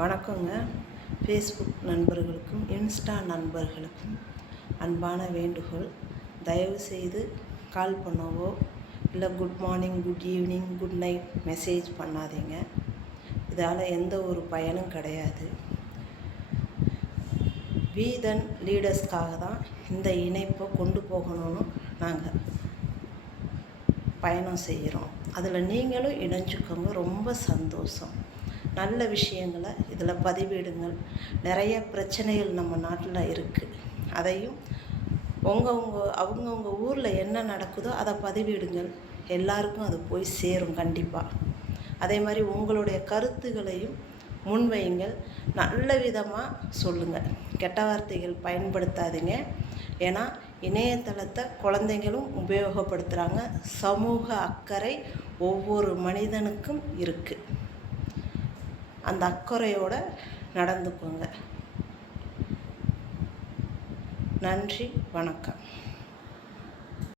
வணக்கங்க. ஃபேஸ்புக் நண்பர்களுக்கும் இன்ஸ்டா நண்பர்களுக்கும் அன்பான வேண்டுகோள், தயவுசெய்து கால் பண்ணவோ இல்லை good morning, good evening, good night message பண்ணாதீங்க. இதால் எந்த ஒரு பயனும் கிடையாது. வீதன் லீடர்ஸ்க்காக தான் இந்த இணைப்பை கொண்டு போகணும்னு நாங்கள் பயணம் செய்கிறோம். அதில் நீங்களும் இணைஞ்சுக்கோங்க. ரொம்ப சந்தோஷம். நல்ல விஷயங்களை இதில் பதிவிடுங்கள். நிறைய பிரச்சனைகள் நம்ம நாட்டில் இருக்குது. அதையும் அவங்கவுங்க ஊரில் என்ன நடக்குதோ அதை பதிவிடுங்கள். எல்லாருக்கும் அது போய் சேரும் கண்டிப்பாக. அதே மாதிரி உங்களுடைய கருத்துக்களையும் முன்வையுங்கள். நல்ல விதமாக சொல்லுங்கள். கெட்ட வார்த்தைகள் பயன்படுத்தாதீங்க. ஏன்னா இணையதளத்தை குழந்தைங்களும் உபயோகப்படுத்துகிறாங்க. சமூக அக்கறை ஒவ்வொரு மனிதனுக்கும் இருக்குது. அந்த அக்கறையோடு நடந்துக்கோங்க. நன்றி, வணக்கம்.